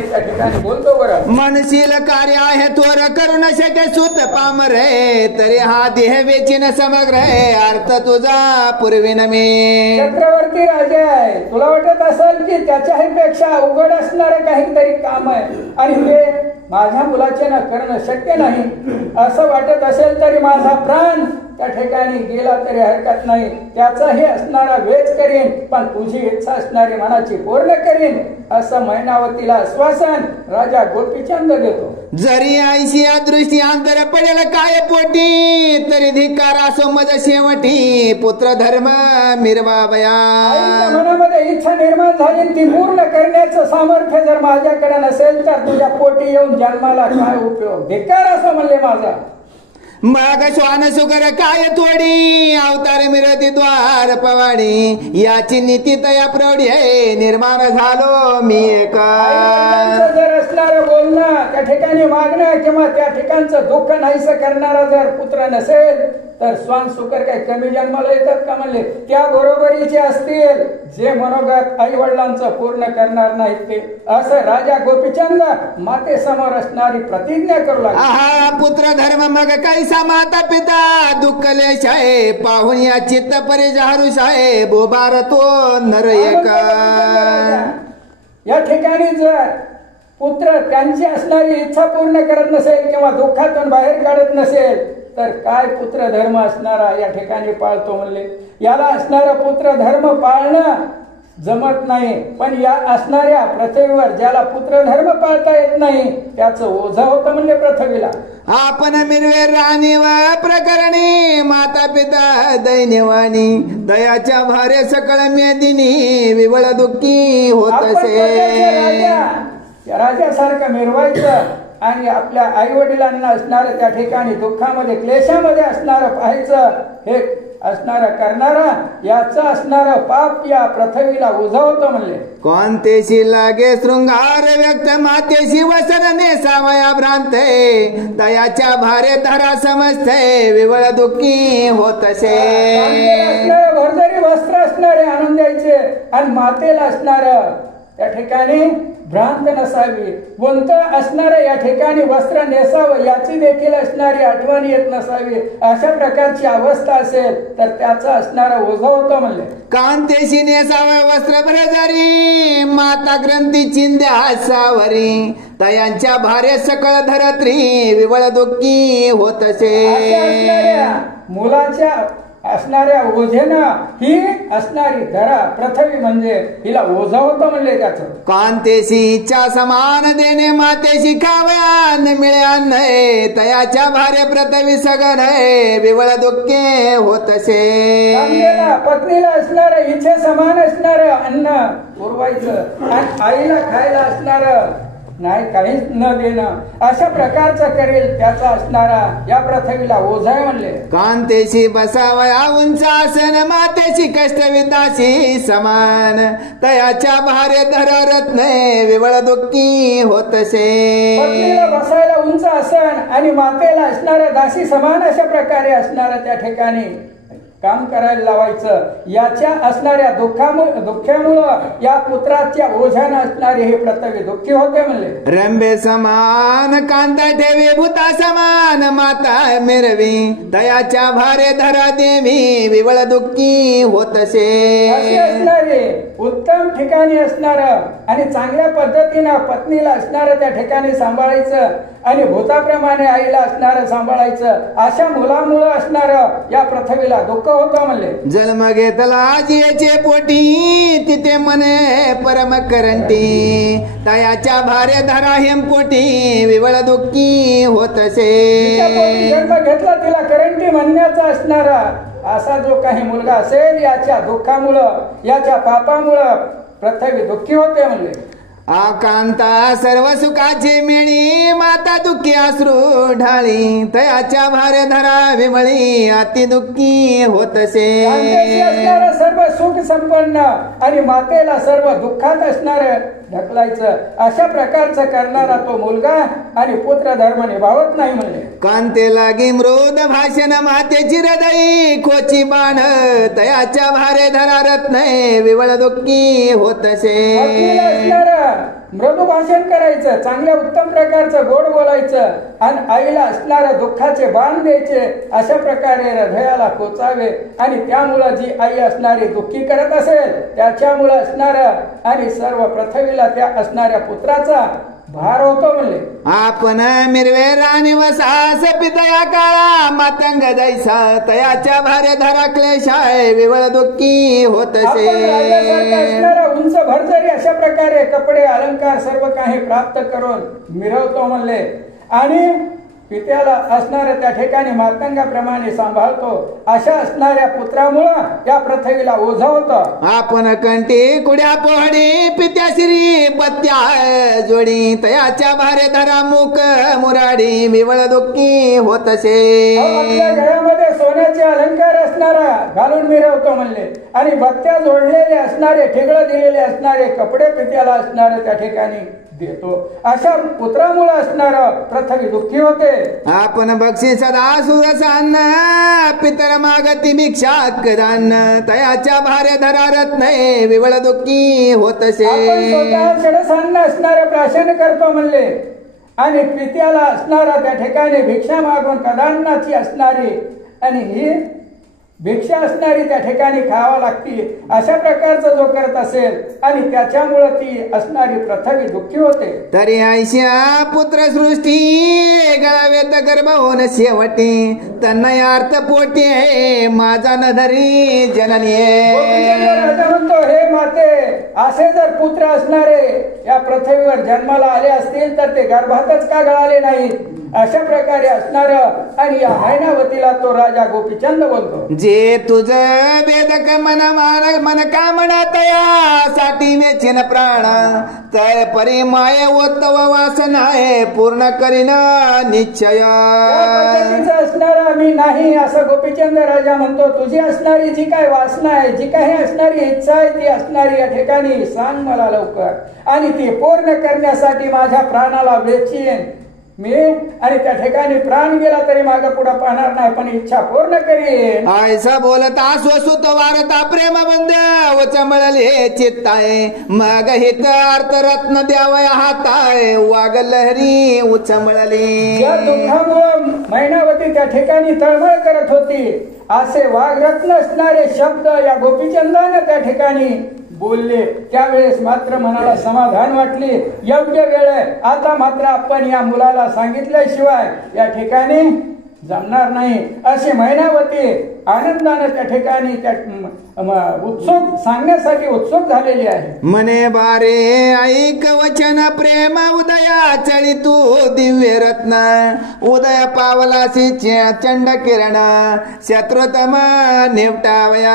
त्या ठिकाणी बोलतो बरं, मनशील कार्य आहे त्वर करू न शके सुत पामर रे, तरी हा देह वेचीन समग्र आहे, अर्थ तुझा पूर्वीन मी. चक्रवर्ती राजा आहे, तुला वाटत असेल की त्याच्याही पेक्षा अवघड असणारं काहीतरी काम आहे आणि हे माझ्या मुलाचे न करणं शक्य नाही असं वाटत असेल तरी माझा प्राण त्या ठिकाणी गेला तरी हरकत नाही, त्याचाही असणारा वेच करीन, पण तुझी इच्छा असणारी मनाची पूर्ण करीन असं मैनावतीला आश्वासन राजा गोपीचंद देतो. जरी ऐशी या दृष्टी अंतर पडेल काय पोटी, तरी धिकार असो मज शेवटी, पुत्र धर्म मिरवावया. मनामध्ये इच्छा निर्माण झाली ती पूर्ण करण्याचं सामर्थ्य जर माझ्याकडे नसेल तर तुझ्या पोटी येऊन जन्माला काय उपयोग, धिकार असं म्हणले माझा. मग श्वान सुकर काय तोडी, अवतार मिरती द्वार पवाडी, याची नीती तया प्रौढी आहे, निर्माण झालो मी एक. जर असणार बोलणं त्या ठिकाणी मागणं किंवा त्या ठिकाणचं दुःख नाहीस करणारा जर पुत्र नसेल तर स्वान सुकर काय कमी जन्माला येतात का म्हणले, त्या बरोबरीचे असतील जे मनोगत आई वडिलांचं पूर्ण करणार नाहीत ते, असं राजा गोपीचंद माते समोर असणारी प्रतिज्ञा करू लागला. आहा पुत्र धर्म मग कैसा माता पिता, दुःख लेश आहे पाहून या चित्त परिजारुष आहे, बोबार तो नर एक. या ठिकाणी जर पुत्र त्यांची असणारी इच्छा पूर्ण करत नसेल किंवा दुःखातून बाहेर काढत नसेल तर काय पुत्र धर्म असणारा या ठिकाणी पाळतो म्हणले. याला असणारा पुत्र धर्म पाळणं जमत नाही, पण या असणाऱ्या पृथ्वीवर ज्याला पुत्र धर्म पाळता येत नाही त्याचं ओझं होतं म्हणले पृथ्वीला. आपण मिरवे राणी व प्रकरणी, माता पिता दैन्यवाणी, दयाच्या भारे सकळ मेदिनी, विवळ दुःखी होतसे. राजासारखं मिरवायचं आणि आपल्या आई वडिलांना असणारं त्या ठिकाणी दुःखामध्ये क्लेशामध्ये असणारं पाहायचं, हे असणारं करणारा याचं असणारं पाप या पृथ्वीला उझवतो म्हणले. कोणतेशी लागे शृंगार व्यक्त, मातेशी वसन नेसावया भ्रांते, दयाच्या भारे धरा समजते, विवळ दुःखी होतसे. भरजरी वस्त्र असणारे आणून द्यायचे आणि मातेला असणारं त्या ठिकाणी भ्रांत नसावी, वंत असणारं या ठिकाणी वस्त्र नेसावं याची देखील असणारी आठवण येत नसावी, अशा प्रकारची अवस्था असेल तर त्याचा असणारा ओझं होतं म्हणले. कांतेशी नेसावं वस्त्र भरजरी, माता ग्रंथी चिंध्या सावरी, तयांच्या भारे सकळ धरत्री, विवळ दुःखी होतसे. मुलाच्या असणाऱ्या ओझेनं ही असणारी धरा पृथ्वी म्हणजे हिला ओझं होतं म्हणले त्याचं. कांतेशी इच्छा समान देणे, मातेशी खावयान मिळ्यान नाही, तयाच्या भारे पृथ्वी सगन आहे, विवळ दुःखे होतसे. पत्नीला असणार इच्छे समान असणार अन्न पुरवायचं आणि आईला खायला असणार नाही काहीच न देणं, अशा प्रकारचं करेल त्याचा असणारा या पृथ्वीला ओझाय म्हणले. कांतेशी बसावया उंच आसन, मातेशी कष्टविदाशी समान, तयाच्या भारे धरत नाही, विवळ दुःखी होतसे. पत्नीला बसायला उंच आसन आणि मातेला असणाऱ्या दासी समान अशा प्रकारे असणारं त्या ठिकाणी काम करायला लावायचं, याच्या असणाऱ्या दुःखामुळं या पुत्राच्या ओझ्यानं असणारी हे पृथ्वी दुःखी होते म्हणले. रंबे समान कांता ठेवी, भूता समान माता मिरवी, दयाच्या भारे धरा देवी, विवळ दुःखी होतसे. असे असणारे उत्तम ठिकाणी असणार आणि चांगल्या पद्धतीनं पत्नीला असणारं त्या ठिकाणी सांभाळायचं आणि भूताप्रमाणे आईला असणारं सांभाळायचं, अशा मुलामुळं असणारं या पृथ्वीला दुःख होतं म्हणले. जन्म घेतला जियेचे पोटी, तिथे मने परम करंटी, तयाच्या भारे धरा हेम पोटी, विवळ दुःखी होतसे. जन्म घेतला तिला करंटी म्हणण्याचा असणारा असा जो काही मुलगा असेल याच्या दुःखामुळं याच्या पापामुळं पृथ्वी दुःखी होते म्हणले. आकांता सर्व सुखाचे मेळी, माता दुःखी अश्रू ढाळी, तयाच्या भारे धरा विमळी, अति दुःखी होतसे. सर्व सुख संपन्न आणि मातेला सर्व दुःखात असणार ढकलायचं, अशा प्रकारचं करणारा तो मुलगा आणि पुत्र धर्म निभावत नाही म्हणले. कांते लागी मृद भाषण, मातेची हृदयी खोची बाण, तयाच्या भारे धरा रत्न, विवळ दुःखी होतसे. मृदू भाषण करायचं, चांगल्या उत्तम प्रकारचं गोड बोलायचं आणि आईला असणारं दुःखाचे बाण द्यायचे, अशा प्रकारे हृदयाला कोचावे. आणि त्यामुळं जी आई असणारी दुःखी करत असेल त्याच्यामुळं असणारं आणि सर्व पृथ्वीला त्या असणाऱ्या पुत्राचा भार होतो म्हणले. आपण मिरवे राणी वसास पितया काळा मातंग जैसा तयाच्या भारे धरा क्लेशाय विवळ दुःखी होतसे. उंच भरजरी अशा प्रकारे कपडे अलंकार सर्व काही प्राप्त करून मिरवतो म्हणले आणि पित्याला असणाऱ्या त्या ठिकाणी मातंगाप्रमाणे सांभाळतो. अशा असणाऱ्या पुत्रामुळं त्या पृथ्वीला ओझं होतं. आपण कंठी कुड्या पोहडी पित्या श्री पत्या जोडी तयाच्या भारे धरा मुक मुराडी विवळ दुःखी होतसे. आपल्या गळ्यामध्ये सोन्याचे अलंकार असणारा घालून मिरवतो म्हणले आणि बत्त्या जोडलेले असणारे ठिगळ दिलेले असणारे कपडे पित्याला असणारे त्या ठिकाणी देतो. अशा पुत्रामुळे असणार पृथ्वी दुःखी होते. आपण बक्षी सदा सुरसान्न पितर मागती भिक्षा करान्न तयाच्या भारे धरारत नाही विवळ दुःखी होतसे. षडसान्न असणारे प्राशन करतो म्हणले आणि पित्याला असणारा त्या ठिकाणी भिक्षा मागून कदान्नाची असणारी आणि ही भिक्षा असणारी त्या ठिकाणी खावा लागती. अशा प्रकारचं जो करत असेल आणि त्याच्यामुळे ती असणारी पृथ्वी दुःखी होते. तरी ऐशा पुत्र सृष्टी गळावेत गर्भ होऊन शेवटी तन्मयार्थ पोटी आहे माझा न धरी जननी. राजा म्हणतो हे माते असे जर पुत्र असणारे या पृथ्वीवर जन्माला आले असतील तर ते गर्भातच का गळाले नाहीत. अशा प्रकारे असणार आणि या मैनावतीला तो राजा गोपीचंद बोलतो. जे तुझ वेदक मन का म्हणत यासाठी वेचीन प्राण तय परी माय ओतव वासनाय पूर्ण करीन निश्चय. असणारा मी नाही असं गोपीचंद राजा म्हणतो. तुझी असणारी जी काय वासना आहे, जी काही असणारी इच्छा आहे ती असणारी या ठिकाणी सांग मला लवकर आणि ती पूर्ण करण्यासाठी माझ्या प्राणाला वेचीन मी आणि त्या ठिकाणी प्राण गेला तरी मागे पुढे पाहणार नाही पण इच्छा पूर्ण करीन. ऐसा बोलता स्वसुत वारता प्रेम बंद वचमळले चित्ताय मग हित अर्थ रत्न द्यावया हाताय वाग लहरी उचमळले. या दुःखामुळे मैनावती त्या ठिकाणी तळमळ करत होती. असे वाघरत्न असणारे शब्द या गोपीचंदाने त्या ठिकाणी बोलले. त्यावेळेस मात्र मनाला समाधान वाटली. योग्य वेळ आहे आता मात्र आपण या मुलाला सांगितल्याशिवाय या ठिकाणी जमणार नाही अशी मैनावती आनंदाने त्या ठिकाणी त्या उत्सुक सांगण्यासाठी उत्सुक झालेली आहे. मने बारे ऐक वचन प्रेम उदया चळी तू दिव्य रत्न उदय पावलासी चंड किरण शत्रुतम निवटावया.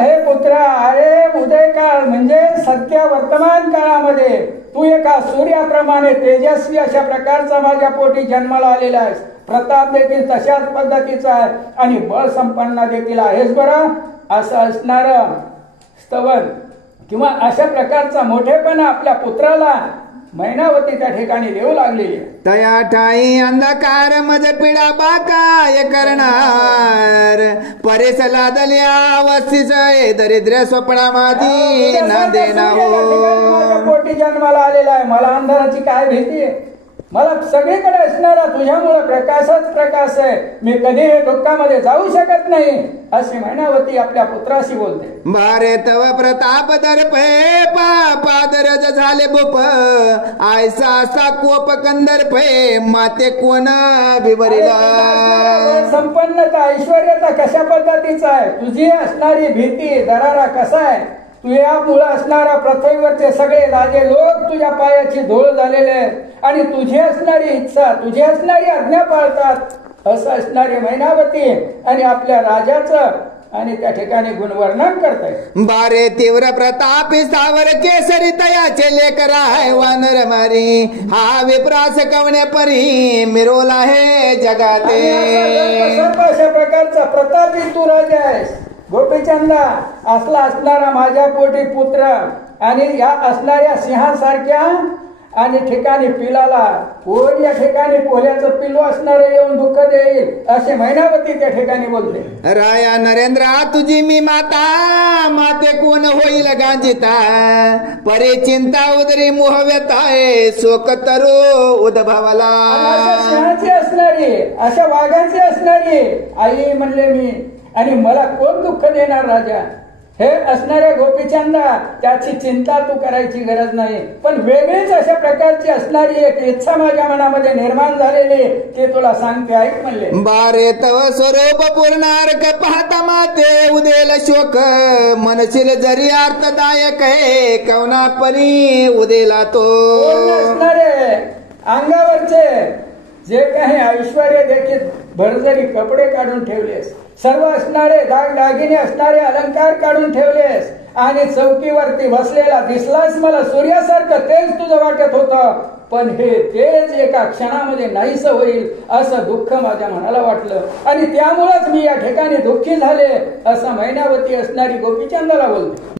हे पुत्रा अरे उदय काळ म्हणजे सत्य वर्तमान काळामध्ये तू एका सूर्याप्रमाणे तेजस्वी अशा प्रकारचा माझ्या पोटी जन्माला आलेला आहेस. प्रताप देखील तशाच पद्धतीचा आहे आणि बळ संपन्न देखील आहेस बरं. असं असणार स्तवन किंवा अशा प्रकारचा मोठेपणा आपल्या पुत्राला मैनावती त्या ठिकाणी देऊ लागलेली. तया ठाई अंधकार मज पिढा बाकाय करणार परेस लादल्या वस्तीच दरिद्र स्वप्ना माझी ना देना हो. पोटी जन्माला आलेला आहे. मला अंधाराची काय भीती आहे. मला सगळीकडे असणारा तुझ्यामुळे प्रकाशच प्रकाश आहे. मी कधी दुःखामध्ये जाऊ शकत नाही अशी मैनावती आपल्या पुत्राशी बोलते. भारे तव प्रताप दर्पे पादरज झाले बोप आयसा असा कोप कंदर्पे माते कोण विवरिला. संपन्नता ऐश्वर्यता कशा पद्धतीचा आहे. तुझी असणारी भीती दरारा कसा आहे. तुझ्या मुळे असणारा पृथ्वीवरचे सगळे राजे लोक तुझ्या पायाची धूळ झालेले आहेत आणि तुझी असणारी इच्छा तुझी असणारी आज्ञा पाळतात असं असणारी मैनावती आणि आपल्या राजाचं आणि त्या ठिकाणी गुणवर्णन करताय. बारे तीव्र प्रतापी स्थावर केसरी तयाचे लेकर आहे वानर मारी हा विप्रास कवणे परी मिरोला हे जगाते. अशा प्रकारचा प्रतापी तू राजा आहेस. गोपीचंदा असला असणारा माझ्या पोटी पुत्र आणि या असणाऱ्या सिंहासारख्या आणि ठिकाणी पिलाला कोण या ठिकाणी पोल्याचं पिल्लू असणारे येऊन दुःख देईल असे मैनावती त्या ठिकाणी बोलते. राया नरेंद्रा तुझी मी माता माते कोण होईल गांजिता परे चिंता उदरी मोह व्यताय शोक तरो उद्भवला. अशा सिंहाची असणारी अशा वाघाची असणारी आई म्हणले मी आणि मला कोण दुःख देणार राजा. हे असणाऱ्या गोपीचंदा त्याची चिंता तू करायची गरज नाही पण वेगळीच अशा प्रकारची असणारी एक इच्छा माझ्या मनामध्ये निर्माण झालेली ते तुला सांगते ऐक म्हणले. बारे तव स्वरूप पूर्णार्क पाहता माते उदेल शोक मनशील जरी अर्थदायक आहे कवना परी उदेला तो. असणारे अंगावरचे जे काही ऐश्वर्य देखील भरजरी कपडे काढून ठेवलेस सर्व असणारे दागदागिने असणारे अलंकार काढून ठेवलेस आणि चौकीवरती बसलेला दिसलास मला सूर्यासारखं तेच तुझं वाटत होतं पण हे तेच एका क्षणामध्ये नाहीसं होईल असं दुःख माझ्या मनाला वाटलं आणि त्यामुळेच मी या ठिकाणी दुःखी झाले असं मैनावती असणारी गोपीचंदाला बोलते.